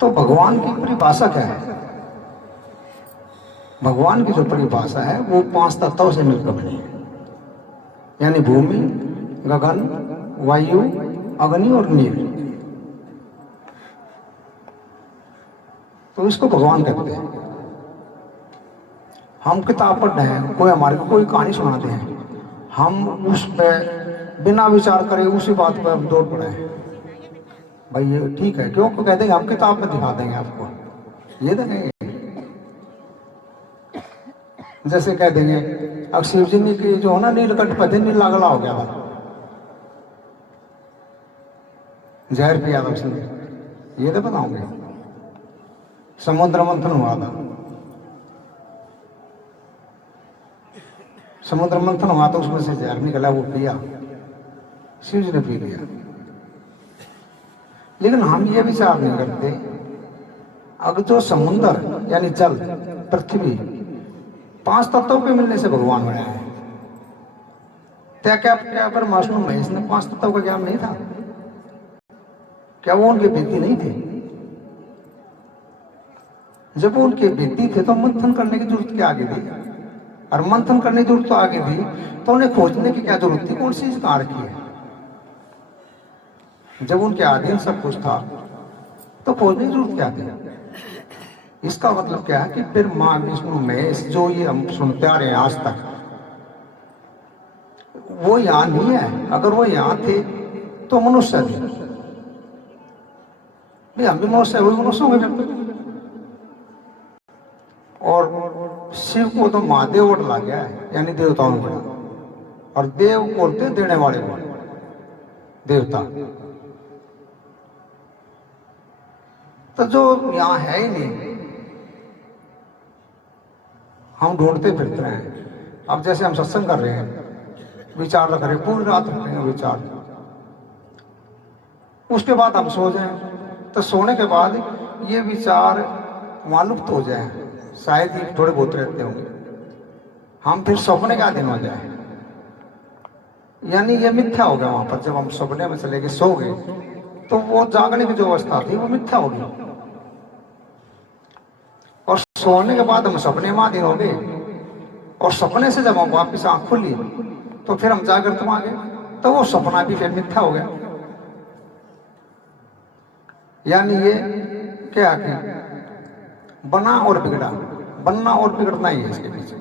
तो भगवान की परिभाषा क्या है? भगवान की जो परिभाषा है वो 5 तत्वों से मिलकर बनी है, यानी भूमि, गगन, वायु, अग्नि और नील। तो इसको भगवान कहते हैं। हम किताब पढ़ रहे हैं, कोई हमारे को कोई कहानी सुनाते हैं, हम उस पर बिना विचार करे उसी बात पर हम दौड़ पड़े हैं, भाई ये ठीक है, क्यों कहते हैं हम किताब में दिखा देंगे आपको, ये तो नहीं। जैसे कह देंगे अब शिव जी की जो है ना नीलकंठ पति नीला गला हो गया था, जहर पिया था उसने, ये तो बताऊंगे। समुद्र मंथन हुआ था, समुद्र मंथन हुआ तो उसमें से जहर निकला, वो पिया, शिव जी ने पी लिया। लेकिन हम ये विचार नहीं करते, अगर जो समुद्र यानी जल, पृथ्वी 5 तत्वों के मिलने से भगवान बनाया है, क्या परमात्मा महेश ने 5 तत्वों का ज्ञान नहीं था? क्या वो उनके व्यक्ति नहीं थे? जब वो उनके व्यक्ति थे तो मंथन करने की जरूरत क्या आगे थी? और मंथन करने की जरूरत तो आगे थी, तो उन्हें खोजने की क्या जरूरत थी कौन सी चीज कहां रखी है? जब उनके अधीन सब कुछ था तो खोजने की जरूरत क्या थी? इसका मतलब क्या है कि फिर मां विष्णु महेश जो ये हम सुनते आ रहे हैं आज तक, वो यहां नहीं है। अगर वो यहां थे तो मनुष्य थे, हम भी मनुष्य वही मनुष्य होंगे। और शिव को तो महादेव वोट ला गया है, यानी देवताओं में, और देव बोलते देने वाले को देवता। तो जो यहां है ही नहीं, हम ढूंढते फिरते हैं। अब जैसे हम सत्संग कर रहे हैं, विचार रख रहे हैं, पूरी रात रख रहे हैं विचार, उसके बाद हम सो जाएं, तो सोने के बाद ये विचार वहां लुप्त हो जाए, शायद ही थोड़े बहुत रहते होंगे, हम फिर सपने का दिन हो जाए, यानी ये मिथ्या हो गया। वहां पर जब हम सपने में चले गए, सो गए, तो वो जागने की जो अवस्था थी वो मिथ्या हो गई, और सोने के बाद हम सपने में आधीन हो गए, और सपने से जब हम वापिस आंख खुली तो फिर हम जागृत में आ गए, तो वो सपना भी फिर मिथ्या हो गया। यानी ये क्या कि बना और बिगड़ा, बनना और बिगड़ना ही है इसके पीछे।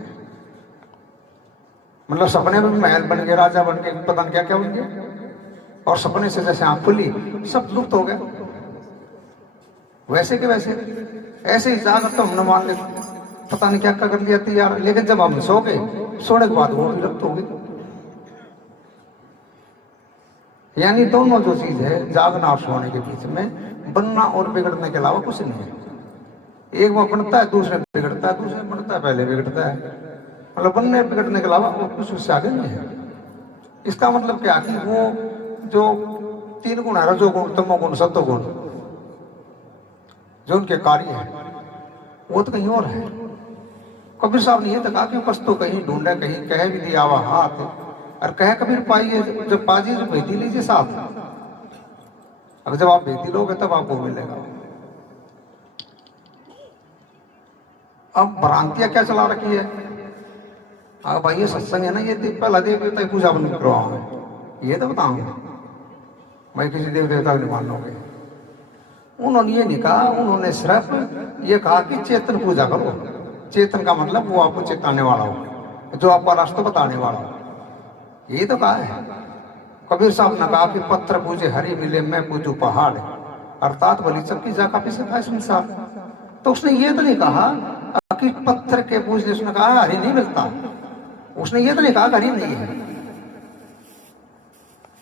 मतलब सपने में भी महल बन गए, राजा बन गए, पता नहीं क्या क्या बन गया, और सपने से जैसे आंख खुली सब लुप्त हो गया, वैसे के वैसे। ऐसे ही जागृत तो हमने मान लिया, पता नहीं क्या क्या कर लिया थी यार, लेकिन जब हम सो गए, सोने के बाद वो विलुप्त हो गई। यानी दोनों जो चीज है, जागना और सोने के बीच में बनना और बिगड़ने के अलावा कुछ नहीं है। एक वो बनता है, दूसरे बिगड़ता है, दूसरे बनता है, पहले बिगड़ता है। मतलब बनने बिगड़ने के अलावा वो कुछ उससे आगे नहीं है। इसका मतलब क्या कि वो जो 3 गुण है, रजोगुण, तमोगुण, सत्वगुण, जो उनके कार्य है, वो तो कहीं और है। कबीर साहब ने ये तो कहा कि कस तो कहीं ढूंढे, कहीं कह भी दिया हुआ हाथ, और कह कबीर पाइए जब पाजिए जो भेदी लीजिए साथ। अगर जब आप भेदी लोगे तब आपको मिलेगा। अब भ्रांतियां क्या चला रखी है? भाई ये सत्संग है ना, ये पहला देव देवता की पूजा बंद करवाओ, ये तो बताऊंगा भाई किसी देव देवता को नहीं मानोगे। उन्होंने ये नहीं कहा, उन्होंने सिर्फ ये कहा कि चेतन पूजा करो। चेतन का मतलब वो आपको चेताने वाला हो, जो आपका रास्ता बताने वाला हो, ये तो कहा है। कबीर साहब ने कहा कि पत्थर पूजे हरि मिले, मैं पूजू पहाड़, अर्थात भली चक्की जा का पीछे संसार। तो उसने ये तो नहीं कहा कि पत्थर के पूजने, उसने कहा हरि नहीं मिलता, उसने ये तो नहीं कहा हरि नहीं है।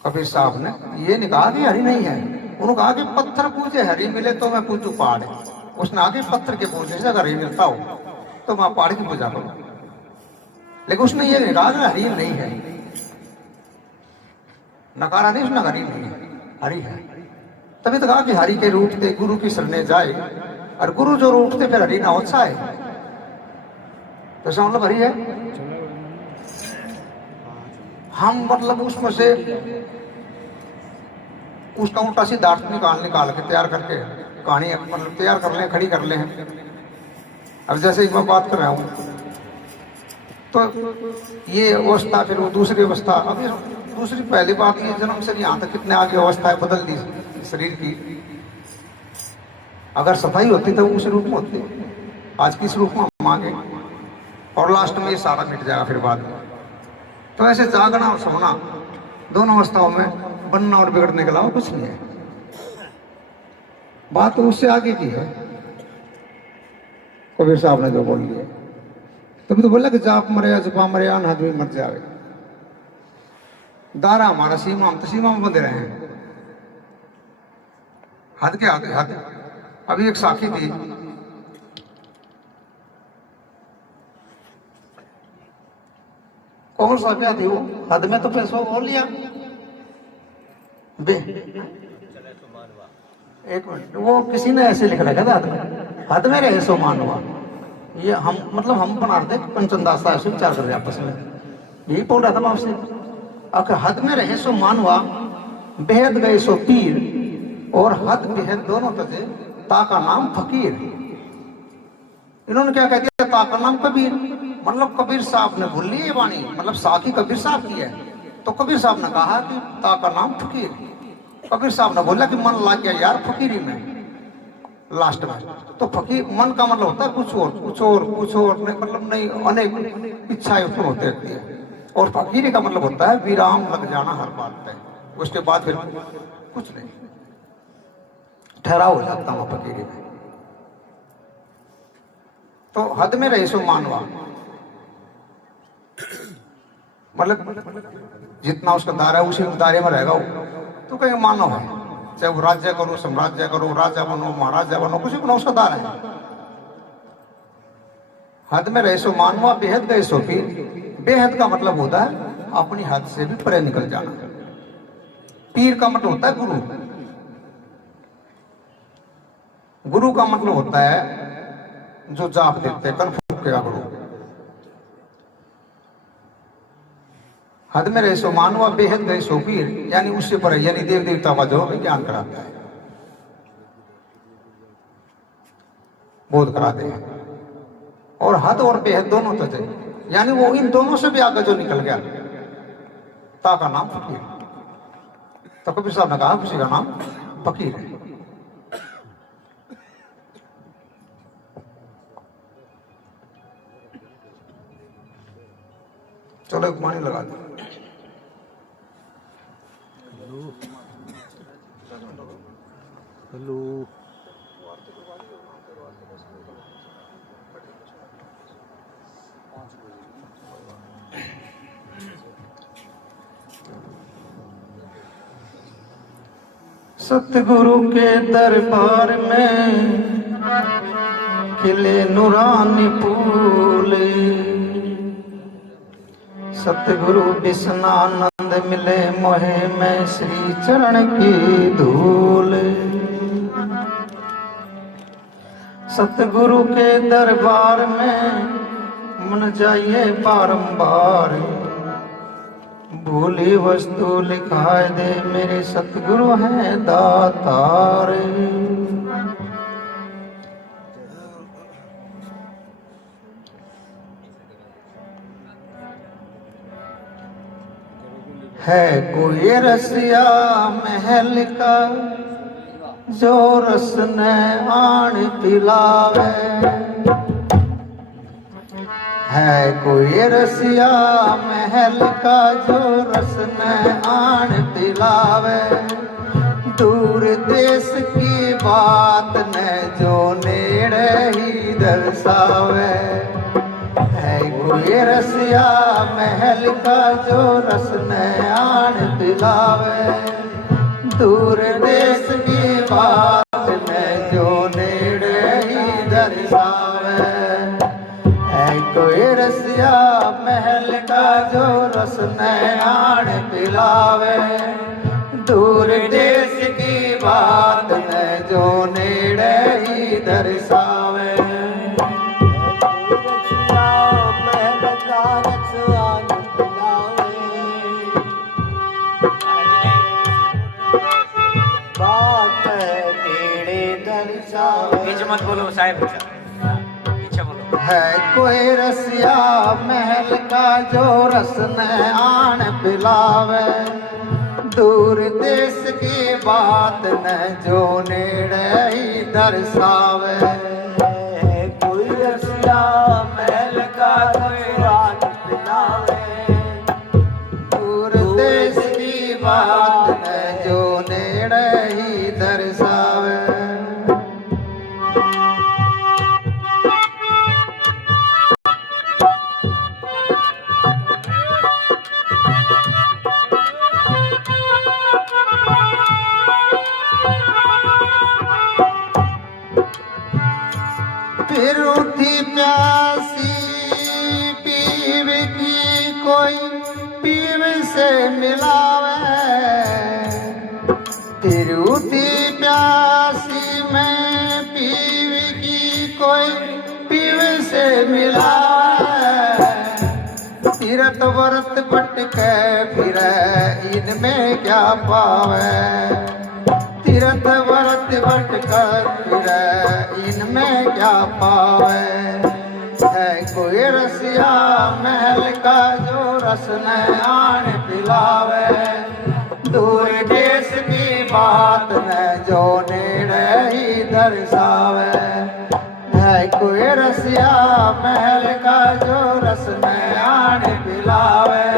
कबीर साहब ने ये नहीं कहा कि हरि नहीं है, उन्होंने कहा कि पत्थर पूजे हरि मिले तो मैं पूजू पहाड़। उसने आगे पत्थर के पूजने से अगर हरि मिलता हो तो मैं पहाड़ की पूजा करूं, लेकिन उसने ये नहीं कहा कि हरि नहीं है। नकारा नहीं, उसने हरि नहीं है, हरि है। तभी तो कहा कि हरि के रूठते गुरु की शरणे जाए, और गुरु जो रूठते फिर हरि ना होता है, तो इसका मतलब हरि है। हम मतलब उसमें से उसका उल्टा सिद्धार्थ निकाल के तैयार करके कहानी मतलब तैयार कर लें, खड़ी कर लें। अब जैसे मैं बात कर रहा हूँ तो ये अवस्था, फिर वो दूसरी अवस्था। अब ये दूसरी, पहली बात ये जन्म से यहाँ तक कितने आगे अवस्थाएं बदल दी शरीर की। अगर सफाई होती तो उस रूप में होती, आज किस रूप में हम आगे, और लास्ट में ये सारा मिट जाएगा फिर बाद में। तो ऐसे जागना और सोना दोनों अवस्थाओं में बनना और बिगड़ने के अलावा कुछ नहीं है। बात तो उससे आगे की है, कबीर साहब ने जो बोल दिया। तभी तो बोला कि जाप मरे जपा मरे अनहद में मर जावे। दारा हमारा सीमा, हम तो सीमा में बंधे रहे हैं, हद के आगे हद। अभी एक साखी थी, कौन सा क्या थी वो, हद में तो पैसों बोल लिया बे। एक मिनट, वो किसी ने ऐसे लिख रखा था, हद में रहे सो मान हुआ। ये हम मतलब हम बना रहे थे, पंचन दास ऐसे विचार कर रहे आपस में, यही बोल रहा था मैं आपसे। अगर हद में रहे सो मान हुआ, बेहद गए सो पीर, और हद बेहद दोनों तजे, ता का नाम फकीर। इन्होंने क्या कह दिया, ता का नाम कबीर। मतलब कबीर साहब ने भूल ली ये वाणी, मतलब साखी कबीर साहब की है। तो कबीर साहब ने कहा कि ता का नाम फकीर। कबीर साहब ने बोला कि मन लग गया यार फकीरी में लास्ट में। तो फकीर मन का मतलब होता है कुछ और कुछ और कुछ और, नहीं मतलब नहीं, अनेक इच्छाएं उत्पन्न होती रहती है। और फकीरी का मतलब होता है विराम लग जाना हर बात पे, उसके बाद फिर कुछ नहीं, ठहराव हो जाता हूँ फकीरी में। तो हद में रहे सो मानवा, मतलब जितना उसका दायरा है उसी दायरे में रहेगा वो। तो कहीं मानव है, चाहे वो राज्य करो, साम्राज्य करो, राजा बनो, महाराजा बनो, कुछ भी बनो, उसका दायरा है। हद में रहे सो मानवा, बेहद गए सो पीर। बेहद का मतलब होता है अपनी हद से भी परे निकल जाना। पीर का मतलब होता है गुरु। गुरु का मतलब होता है जो जाप देते हैं, कन्फर्म का गुरु। हद में रहे सो मानवा, बेहद गए सो पीर, यानी उससे परे, यानी देव देवता का जो ज्ञान कराता है, बोध कराते हैं। और हद और बेहद दोनों तजे, यानी वो इन दोनों से भी आगे जो निकल गया, ता का नाम फकीर। तो कबीर साहब ने कहा किसी का नाम फकीर है। चलो एक पानी लगा दो। हेलो सतगुरु के दरबार में खिले नूरानी फूले, सतगुरु बिसनानंद मिले मोहे में श्री चरण की धूल। सतगुरु के दरबार में मन जाइए बारंबार, भूली वस्तु लिखाए दे मेरे सतगुरु हैं दातार। है कोई रसिया महल का जो रस ने आन पिलावे, है कोई रसिया महल का जो रस ने आन पिलावे, दूर देश की बात ने जो नेड़े ही दर्शावे। है कोई रसिया महल का जो रस ने आन पिलावे, दूर देश की बात ने जो नेड़े ही दर्शावे। है कोई रसिया महल का जो रस ने आन पिलावे, दूर देश की बात ने जो नेड़े ही दर्शावे। बात नेड़े दर्शावे। बीच मत बोलो साहब, पीछे बोलो। है कोई रसिया महल का जो रस न आन पिलावे, दूर देश की बात न जो नेड़े ही दर्शावे। कोई रसिया महल का जो आन पिलावे, दूर देश की बात न जो नेड़े ही दर्शावे। फिर उठी प्यासी पीव की कोई पीव से मिलावे, फिर उठी प्यासी में पीव की कोई पीव से मिलावे। तीरथ व्रत भटके फिर इनमें क्या पावे, तीरथ व्रत भटकर फिर इनमें क्या पावे। है कोई रसिया महल का जो रस न आन पिलावे, दूर देश की बात न जो नेड़े ही दर्शावे। है कोई रसिया महल का जो रस न आन पिलावे,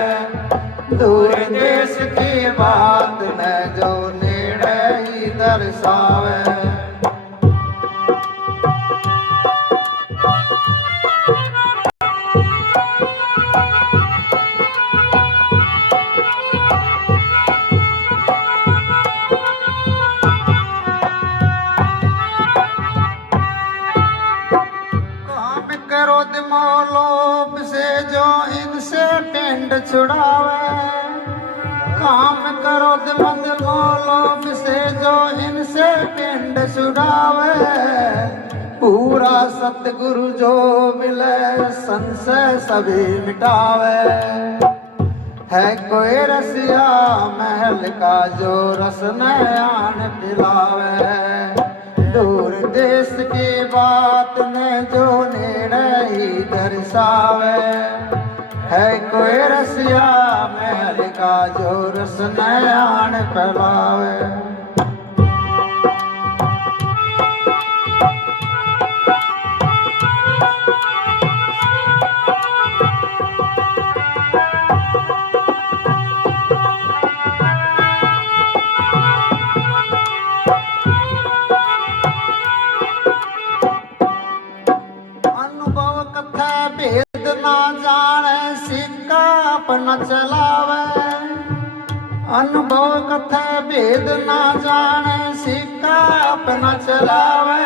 दूर देश की बात न जो नेड़े ही दर्शावे। काम करो दिमोलोभ से जो इनसे पिंड छुड़ावे, काम करो दिमोलोभ से जो इनसे पिंड छुड़ावे। पूरा सतगुरु जो मिले संशय सभी मिटावे। है कोई रसिया महल का जो रस न आन पिलावे, दूर देश की बात ने जो नेड़े ही दर्शावे। है कोई रसिया महल का जो रस न आन पिलावे। अनुभव कथा भेद ना जाने सिक्का अपना चलावे, अनुभव कथा भेद ना जाने सिक्का अपना चलावे।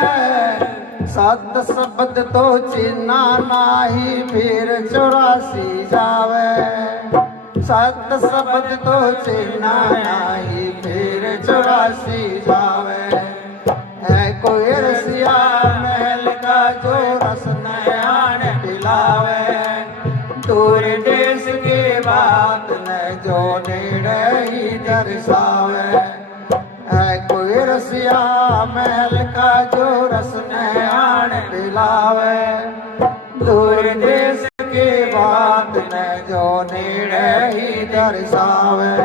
सत शब्द तो चिन्ना नाही फिर 84 जावे, सत शब्द तो चिन्ना नाही फिर 84 जावे। है कोई रसिया महल का जो रस न आन पिलावे, दूर देश की बात न जो नेड़े ही दर्शावे। है कोई रसिया महल का जो रस न आन पिलावे, दूर देश की बात न जो नेड़े ही दर्शावे।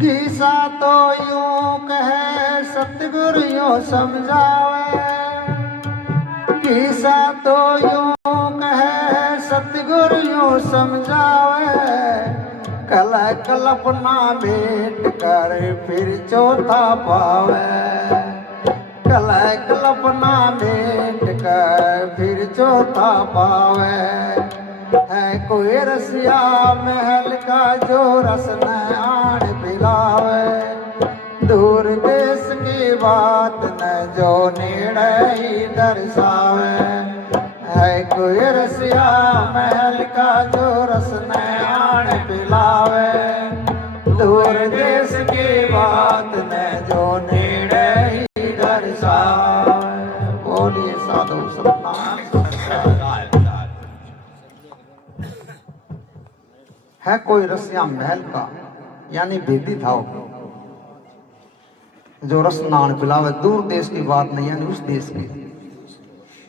गीसा तो यूं कहे सतगुरु यूं समझावे, गीसा तो यूं कहे सतगुरु यूं समझावे। कल कल्पना भेंट कर फिर चौथा पावे, कल कल्पना भेंट कर फिर चौथा पावे। है कोई रसिया महल का जो रस न आन पिलावे, दूर देश की बात न जो नेड़े ही दर्शावे। है कोई रसिया महल का जो रस न आन आण पिलावे, दूर देश की बात न जो नेड़े ही दर्शावे। बोलिए साधु सतनाम है। कोई रसिया महल का यानी भेदी था वो, जो रस नान पिलावे, दूर देश की बात नहीं यानी उस देश की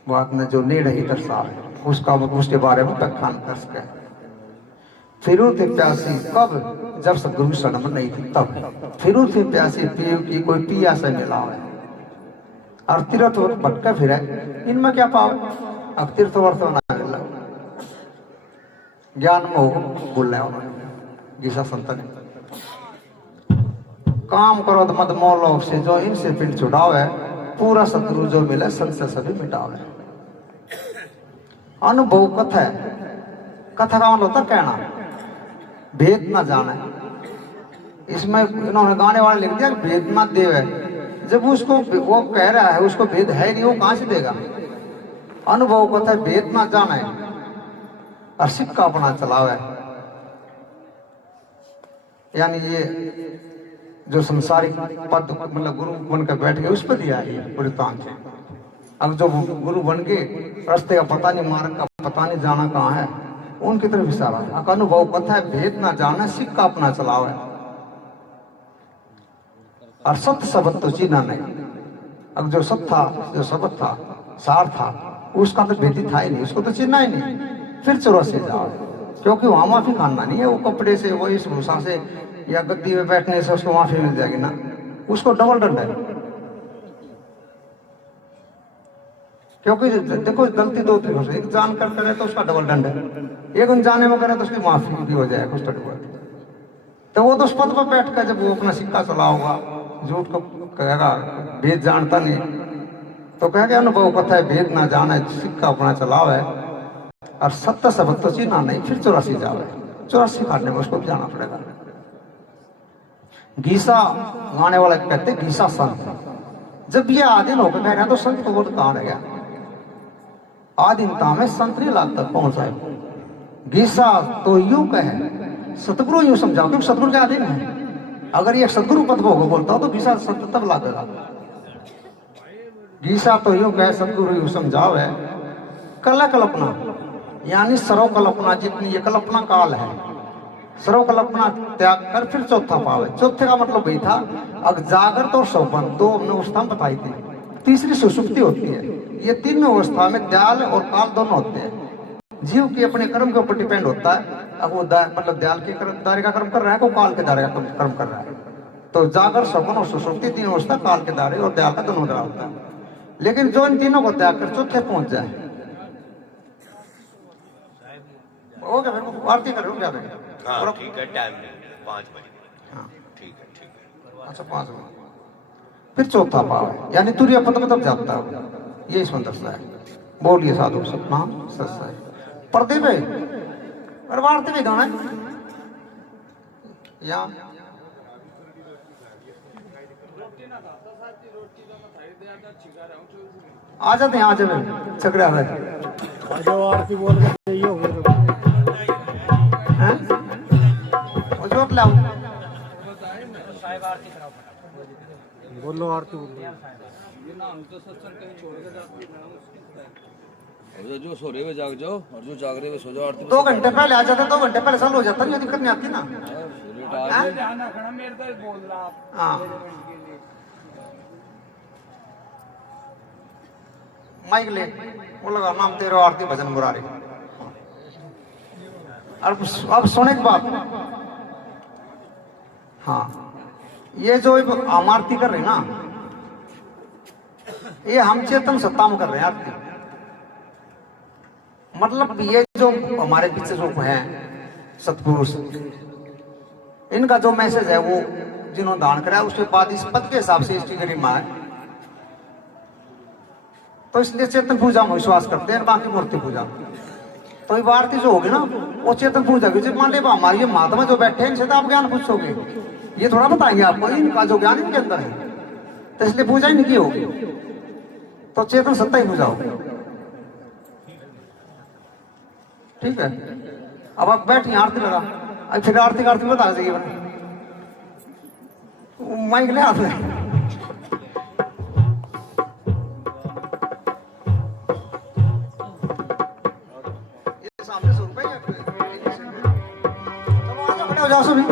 बात न जो नेड़े ही दर्शावे, उसका उसके बारे में व्याख्यान कर सके। फिरू थे प्यासी कब, जब सदगुरु शरण में नहीं थी तब। फिरू थे प्यासी पीयू की कोई पिया से मिला है, और तीर्थ भटका फिर इनमें क्या पाओ। अब तीर्थ वर्थ ना मिला, ज्ञान में हो बोल रहे उन्होंने गीसा संत ने। काम करो तो मत मोलो से जो इनसे पिंड छुड़ावे, पूरा सदगुरु जो मिले संत सभी मिटावे। अनुभव कथा है, कथा का मतलब होता कहना, भेद ना जाने। इसमें इन्होंने गाने वाले लिख दिया भेद मत देवे, जब उसको वो कह रहा है उसको भेद है नहीं, वो कहां से देगा। अनुभव कथा है, भेद ना जाने और सिक्का अपना चलावे। यानी ये जो संसारिक पद मतलब गुरु बनकर बैठ गए उस पर दिया है पूरी तान से। अब जो गुरु बन के रास्ते का पता नहीं, मार्ग का पता नहीं, जाना कहाँ है, उनकी तरफ इशारा है। अनुभव कथा है, भेद ना जाने सिक्का अपना चलावे, और सत्य शब्द तो चीना नहीं। अब जो सत्य था, जो शब्द था, सार था, उसका तो भेदी था ही नहीं, उसको तो चिन्हा ही नहीं। फिर 84 जाओ, क्योंकि वहां माफी खाना नहीं है। वो कपड़े से, वो इस भूषा से या गद्दी में बैठने से उसको माफी मिल जाएगी ना, उसको डबल दंड है। क्योंकि देखो गलती दो तरीकों से, एक जानकर करे तो उसका डबल दंड है, एक अनजाने में करे तो उसकी माफी भी हो जाएगा कुछ थोड़ी बहुत। तो वो तो उस पद पर बैठ कर जब वो अपना सिक्का चलाओगा, झूठ को कहेगा, भेद जानता नहीं तो कहेगा अनुभव कथा है, भेद ना जाने सिक्का अपना चलावे, और सत्य शब्द तो चीना नहीं। फिर 84 जावे, 84 काटने में उसको जाना पड़ेगा। गीसा गाने वाला कहते गीसा संत। जब ये आदिन होकर कह रहे हैं तो संत को बोल कहां रह गया। आदिनता में संत नहीं लाग तक पहुंचाए। गीसा तो यूं कहे, सतगुरु यूं समझाओ, क्योंकि सतगुरु के आधीन है। अगर ये सतगुरु पद को बोलता हो तो गीसा संत तब लागेगा। गीसा तो यूं कहे, सतगुरु यूं समझाओ है। कल्पना यानी सर्व कल्पना, जितनी ये कल्पना काल है, सर्व कल्पना त्याग कर फिर चौथा पावे। चौथे का मतलब वही था, अगर जागृत और सौपन दो हमने अवस्था में बताई थी, तीसरी सुषुप्ति होती है। ये तीनों अवस्था में दयाल और काल दोनों होते हैं। जीव के अपने कर्म के ऊपर डिपेंड होता है। अब वो मतलब दयाल के दायरे का कर्म कर रहा है, वो काल के दायरे का कर्म कर रहा है। तो जागर, सौपन और सुषुप्ति तीनों अवस्था काल के दायरे और दयाल का दोनों दायरा होता है। लेकिन जो इन तीनों को त्याग कर चौथे पहुंच जाए, हो गया। फिर आरती करो क्या करें? हाँ, ठीक है, टाइम 5 बजे। हाँ ठीक है। अच्छा 5 बजे फिर चौथा पाव है, यानी तुरिया पद में तब जाता है। ये इसमें दर्शा है। बोलिए साधु सतनाम सत्य है। प्रदीप है और आरती भी गाना या आ जाते हैं, आ जाते छकड़े आ जाए। आरती बोल के ये हो गया जोत लाओ, बोलो आरती बोलो। जो सो रहे हुए जाग जाओ और जो जाग रहे हुए सो जाओ। आरती 2 घंटे पहले आ जाता, 2 घंटे पहले चालू हो जाता, ये दिक्कत नहीं आती ना। हाँ माइक ले, वो लगा नाम तेरा आरती भजन मुरारी। अब सुने की बात, हाँ ये जो हम आरती कर रहे हैं ना, ये हम चेतन सत्ता में कर रहे हैं आरती। मतलब ये जो हमारे पीछे जो है सतपुरुष, इनका जो मैसेज है वो जिन्होंने दान करा है, उसके बाद इस पद के हिसाब से इसकी गरिमा है। तो इसलिए चेतन पूजा में विश्वास करते हैं, बाकी मूर्ति पूजा। तो ये आरती जो होगी ना वो चेतन पूजा की। जब मान लीजिए हमारे ये महात्मा जो बैठे हैं इनसे तो आप ज्ञान पूछोगे, ये थोड़ा बताएंगे आपको इनका जो ज्ञान इनके अंदर है, तो इसलिए पूजा ही नहीं की होगी। तो चेतन सत्ता ही पूजा होगी। ठीक है, अब आप बैठिए, आरती लगा। अब फिर आरती आरती बता सके बने माइक ले हाथ में ये सामने सुन पाए चलो आजा बड़े हो जाओ सभी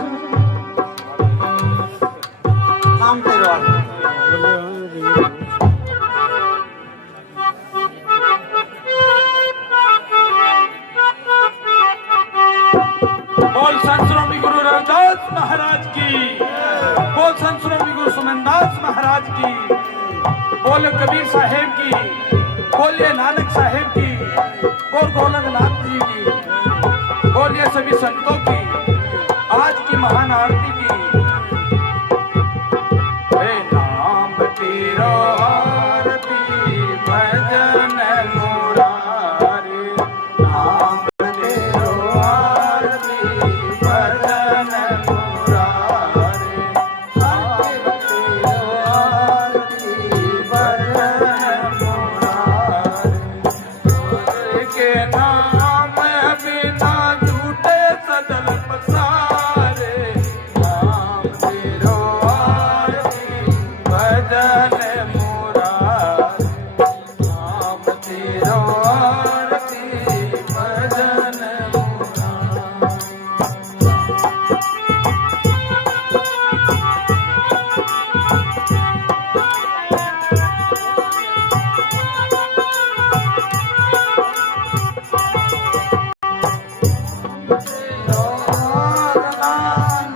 नाम तेरे वाले बोल संत स्वामी गुरु रविदास महाराज की, बोल संत स्वामी गुरु सुमनदास महाराज की, बोल कबीर साहेब की, बोलिए नानक साहेब की, बोल गोलकनाथ जी की, बोलिए सभी संतों की आज की महान आरती की। हे नाम तेरा आरती भजन मुरारी, नाम तेरो आरती भजन मुरारी, नाम तेरो आरती भजन मुरारी। के नाम बिना झूठे सदल पसारे, नाम तेरो आरती भजन मुरारी, नाम तेरो आरती भजन मुरारी।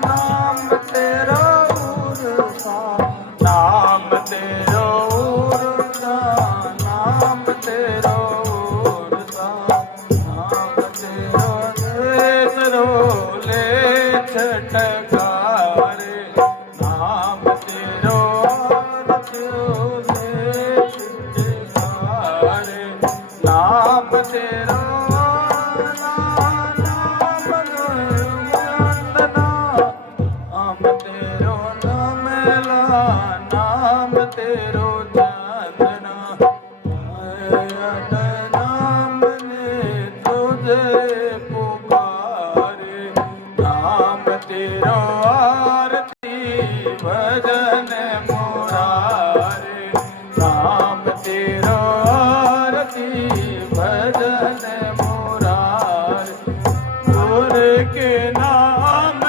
नाम तेरो उर्सा, नाम तेरो उर्सा, नाम तेरो उर्सा, नाम तेरो देसरो ले छटकारे, नाम तेरो ले छटकारे, नाम तेरो नाम तेरो नमला, नाम तेरो चंदना, नाम ने तुझे पुकारे, नाम तेरो आरती भजन मुरारे, नाम तेरो आरती भजन मुरारे। गुर के नाम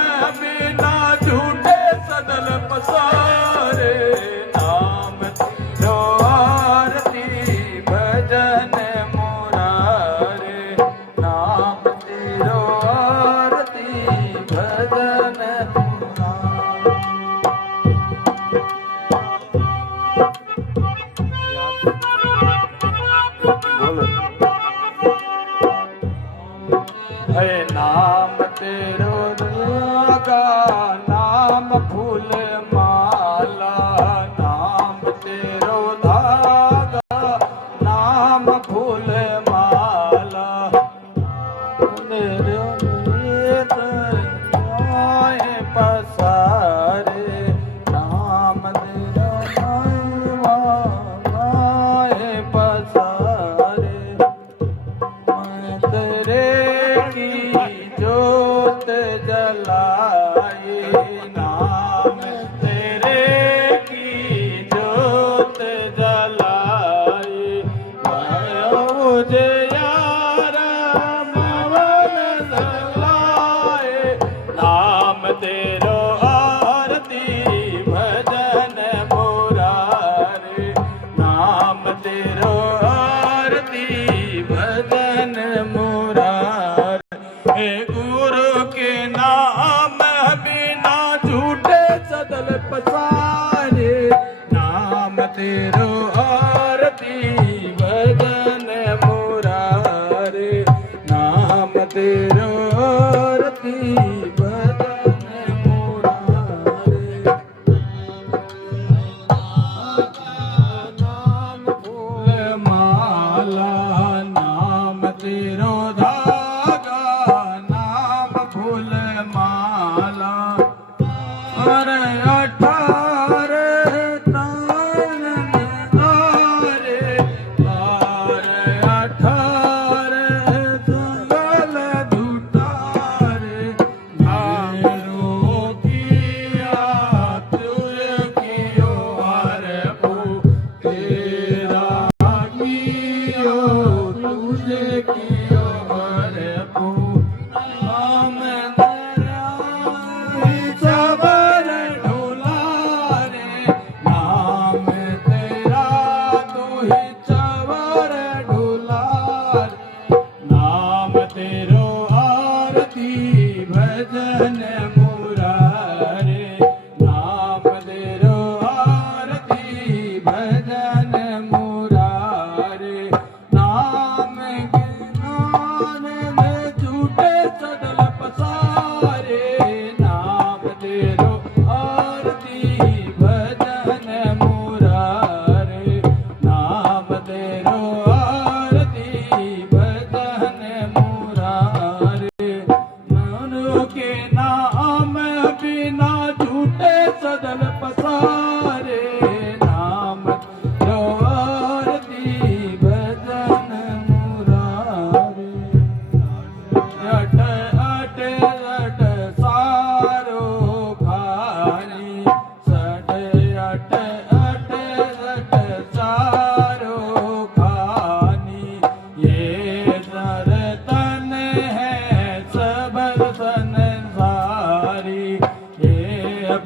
बिना झूठे सदल पसारे, नाम तेरो आरती भजन मुरारे, नाम तेरो आरती भजन है। नाम तेरो धागा, नाम फूल माला, नाम तेरो धागा, नाम फूल माला, मेरे नेत आए पसारे, नाम तेरो आए पसारे। मैं तेरे की जोत जलाई, नाम तेरे की जोत जलाई, मुझे यार मवन जलाए, नाम तेरो आरती भजन मुरारे, नाम तेरो आरती भजन मुरारे। हे गुरु के नाम बिना झूठे सदल पसारे, नाम तेरो आरती भजन मुरारे, नाम तेरो आरती भजन मुरारे। नाम फूल माला, नाम तेरो धागा, नाम फूल माला, अरे 18 तान तारे, अरे 18 संगल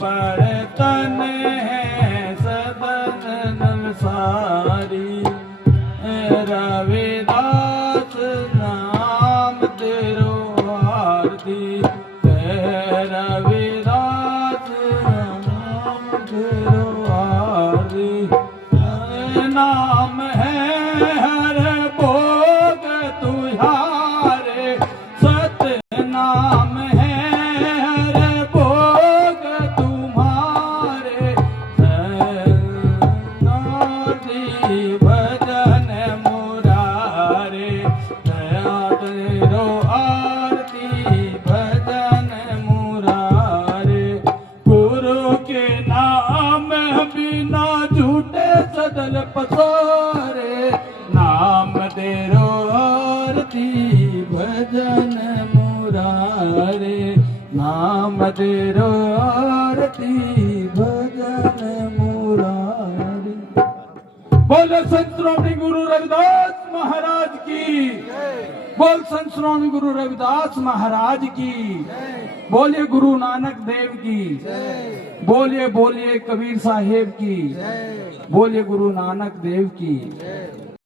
बर्तन है सबन नवसारी रविदास नाम तेरो आरती रविदास नाम तेरो आरती नाम है हर भोग तुहारे सत्य नाम है हर भोग तुम्हारे नारी भजन मुरारे तेरो आरती भजन मुरारे गुरु के नाम बिना झूठे सदल पसारे नाम तेरो आरती भजन मुरारे नाम तेरो आरती भजन मुरारे। बोले संत श्रोमणी गुरु रविदास महाराज की बोल संत श्रोमणी गुरु रविदास महाराज की बोलिए गुरु नानक देव की बोलिए बोलिए कबीर साहेब की बोलिए गुरु नानक देव की